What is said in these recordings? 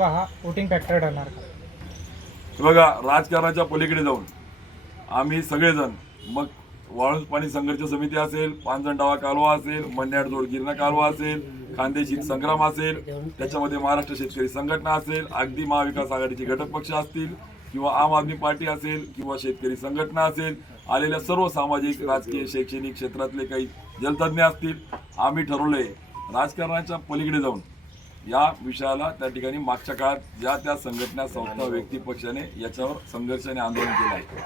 हा voting factor ठरणार बघा राजकारणाच्या पलीकडे जाऊन आम्ही सगळेजण मग वाळूस पाणी संघर्ष समिती असेल पांजण डावा कालवा असेल मन्याड जोड गिरणा कालवा असेल खानदेशी संग्राम असेल त्याच्यामध्ये महाराष्ट्र शेतकरी संघटना असेल अगदी महाविकास आघाडीचे घटक पक्ष असतील किंवा आम आदमी पार्टी असेल किंवा शेतकरी संघटना असेल आलेल्या सर्व सामाजिक राजकीय शैक्षणिक क्षेत्रातले काही जलतज्ञ असतील आम्ही ठरवलंय राजकारणाच्या पलीकडे जाऊन या विषयाला त्या ठिकाणी मागच्या काळात ज्या त्या संघटना संस्था व्यक्ती पक्षाने याच्यावर संघर्ष आणि आंदोलन केलं आहे.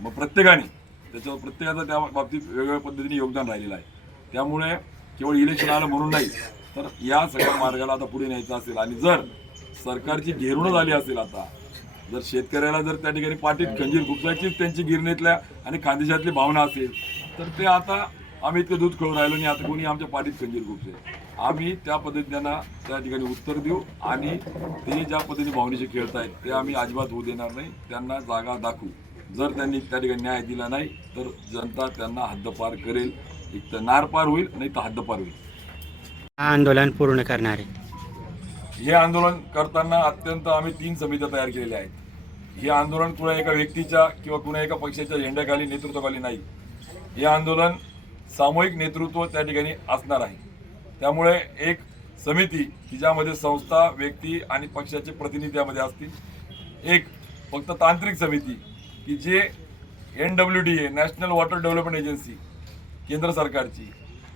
मग प्रत्येकाने त्याच्यावर प्रत्येकाचं त्या बाबतीत वेगवेगळ्या पद्धतीने योगदान राहिलेलं आहे. त्यामुळे केवळ इलेक्शन आलं म्हणून नाही तर या सगळ्या मार्गाला आता पुढे न्यायचं असेल आणि जर सरकारची घेरून झाली असेल आता जर शेतकऱ्याला जर त्या ठिकाणी पाठीत खंजीर खुपसायचीच त्यांची गिरणीतल्या आणि खानदेशातली भावना असेल तर ते आता आम्ही इतकं दूध खेळून राहिलो आणि आता कोणी आमच्या पाठीत खंजीर खुपसे. आम्ही त्या पद्धतीने त्या ठिकाणी उत्तर देऊ आणि ते ज्या पद्धतीने भावनेशी खेळतायत ते आम्ही अजिबात होऊ देणार नाही. त्यांना जागा दाखवू. जर त्यांनी त्या ठिकाणी न्याय दिला नाही तर जनता त्यांना हद्दपार करेल. एक तर नार पार होईल नाही तर हद्दपार होईल. हा आंदोलन पूर्ण करणारे हे आंदोलन करताना अत्यंत आम्ही तीन समित्या तयार केलेल्या आहेत. हे आंदोलन कुणा एका व्यक्तीच्या किंवा कुणा एका पक्षाच्या झेंड्याखाली नेतृत्वाखाली नाही. हे आंदोलन सामूहिक नेतृत्व त्या ठिकाणी असणार आहे. त्यामुळे एक समिती की ज्यामध्ये संस्था व्यक्ती आणि पक्षाचे प्रतिनिधी यामध्ये असतील. एक फक्त तांत्रिक समिती की जे N W D A national water development agency केंद्र सरकारची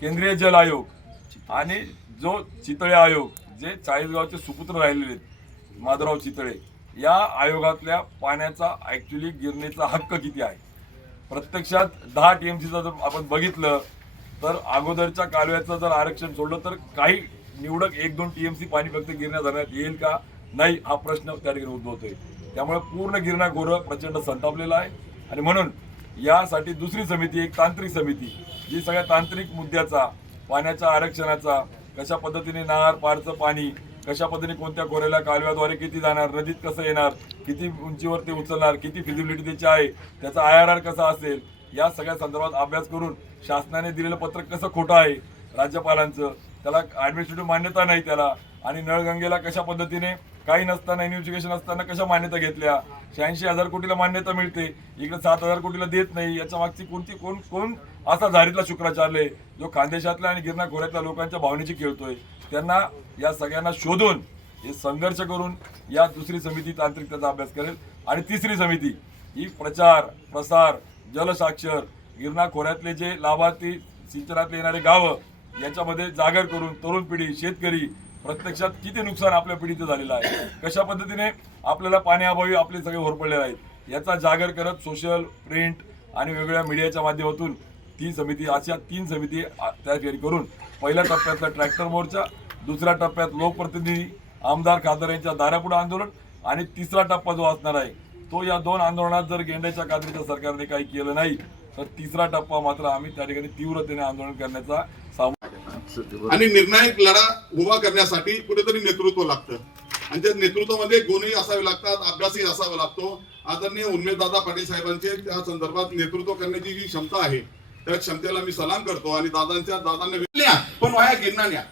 केंद्रीय जल आयोग आणि जो चितळे आयोग जे चाळीसगावचे सुपुत्र राहिलेले आहेत माधवराव चितळे या आयोगातल्या पाण्याचा ॲक्च्युली गिरणीचा हक्क किती आहे? प्रत्यक्षात दहा टी एम सीचं जर आपण बघितलं तर अगोदरच्या कालव्याचं जर आरक्षण सोडलं तर काही निवडक एक दोन टी एम सी पाणी फक्त गिरण्या धरण्यात येईल का? नाही हा प्रश्न त्या ठिकाणी उद्भवतोय. त्यामुळे पूर्ण गिरणा गोरं प्रचंड संतापलेला आहे. आणि म्हणून यासाठी दुसरी समिती एक तांत्रिक समिती जी सगळ्या तांत्रिक मुद्द्याचा पाण्याच्या आरक्षणाचा कशा पद्धतीने नहार पारचं पाणी कशा पद्धतीने कोणत्या कोरेल्या कालव्याद्वारे किती जाणार नदीत कसं येणार किती उंचीवर ते उचलणार किती फिजिबिलिटी त्याची आहे त्याचा आय आर आर कसा असेल या सगळ्या संदर्भात अभ्यास करून शासनाने दिलेलं पत्रक कसं खोटं आहे राज्यपालांचं त्याला ॲडमिनिस्ट्रेटिव्ह मान्यता नाही त्याला आणि नळगंगेला कशा पद्धतीने काही नसताना इन्व्हेस्टिगेशन असताना कशा मान्यता घेतल्या शहाऐंशी हजार कोटीला मान्यता मिळते इकडे सात हजार कोटीला देत नाही याच्या मागची कोणती कोण कोण असा झारीतला शुक्राचार्य जो खानदेशातल्या आणि गिरणा खोऱ्यातल्या लोकांच्या भावनेची खेळतोय त्यांना या सगळ्यांना शोधून हे संघर्ष करून या दुसरी समिती तांत्रिक त्याचा अभ्यास करेल. आणि तिसरी समिती ही प्रचार प्रसार जलसाक्षर गिरणा खोऱ्यातले जे लाभार्थी सिंचनातले येणारे गावं याच्यामध्ये जागर करून तरुण पिढी शेतकरी प्रत्यक्षात किती नुकसान आपल्या पिढीचं झालेलं आहे. कशा पद्धतीने आपल्याला पाण्याअभावी आपले सगळे होरपडलेले आहेत याचा जागर करत सोशल प्रिंट आणि वेगवेगळ्या मीडियाच्या माध्यमातून तीन समिती अशा तीन समिती त्या ठिकाणी करून पहिल्या टप्प्यातला ट्रॅक्टर मोर्चा दुसऱ्या टप्प्यात लोकप्रतिनिधी आमदार खासदार यांच्या दारापुढं आंदोलन आणि तिसरा टप्पा जो असणार आहे तो या दोन आंदोलनात जर गेंड्याच्या कादरीच्या सरकारने काही केलं नाही तर तिसरा टप्पा मात्र आम्ही त्या ठिकाणी तीव्रतेने आंदोलन करण्याचा सामना आणि निर्णायक लढा उभा करण्यासाठी कुठेतरी नेतृत्व लागतं. आणि त्या नेतृत्वामध्ये गुणही असावे लागतात अभ्यासही असावा लागतो. आदरणीय उन्मेशदादा पाटील साहेबांचे त्या संदर्भात नेतृत्व करण्याची जी क्षमता आहे त्या क्षमतेला मी सलाम करतो आणि दादांच्या दादांना न्या पण वाया गिरणा न्या.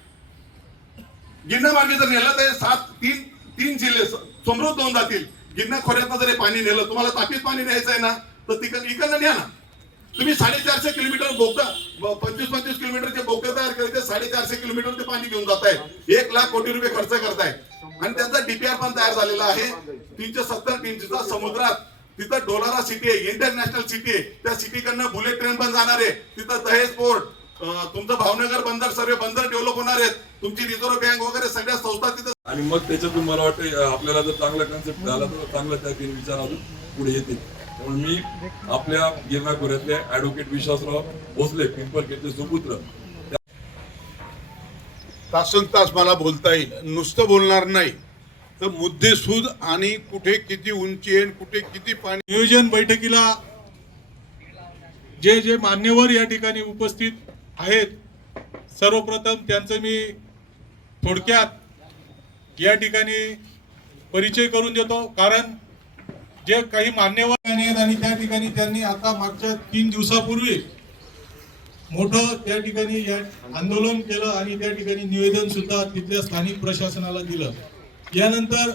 गिरणा मार्गे जर नेलं तर सात तीन तीन जिल्हे समृद्ध होऊन जातील. गिरणा खोऱ्यातनं जरी पाणी नेलं तुम्हाला तापीत पाणी न्यायचं आहे ना तर तिकडं इकडनं न्या ना. तुम्ही साडेचारशे किलोमीटर बोगदा पंचवीस पंचवीस किलोमीटरचे बोगदे तयार करते साडेचारशे किलोमीटर ते पाणी घेऊन जात आहे एक लाख कोटी रुपये खर्च करताय. आणि त्यांचा डीपीआर पण तयार झालेला आहे. तीनशे सत्तर टीमचा समुद्रात तिथं डोलारा सिटी आहे इंटरनॅशनल सिटी आहे. त्या सिटीकडनं बुलेट ट्रेन पण जाणार आहे. तिथं दहेज पोर्ट तुमचं भावनगर बंदर सर्व बंदर डेव्हलप होणार आहेत. तुमची रिझर्व्ह बँक वगैरे सगळ्या संस्था तिथं आणि मग त्याच्यातून मला वाटतं आपल्याला जर चांगला कन्सेप्ट झाला तर चांगला त्या तीन विचार अजून पुढे येतील. त्यामुळे मी आपल्या गिरणा खोऱ्यातले ऍडव्होकेट विश्वासराव भोसले पिंपरखेडचे सुपुत्र. तासन तास मला बोलता येईल. नुसतं बोलणार नाही. तर मुद्देसूद आणि कुठे किती उंची आहे आणि कुठे किती पाणी नियोजन बैठकीला जे जे मान्यवर या ठिकाणी उपस्थित आहेत सर्वप्रथम त्यांचं मी थोडक्यात या ठिकाणी परिचय करून देतो. कारण जे काही मान्यवर आहेत आणि त्या ठिकाणी त्यांनी आता मागच्या तीन दिवसापूर्वी मोठं त्या ठिकाणी या आंदोलन केलं आणि त्या ठिकाणी निवेदन सुद्धा तिथल्या स्थानिक प्रशासनाला दिलं. यानंतर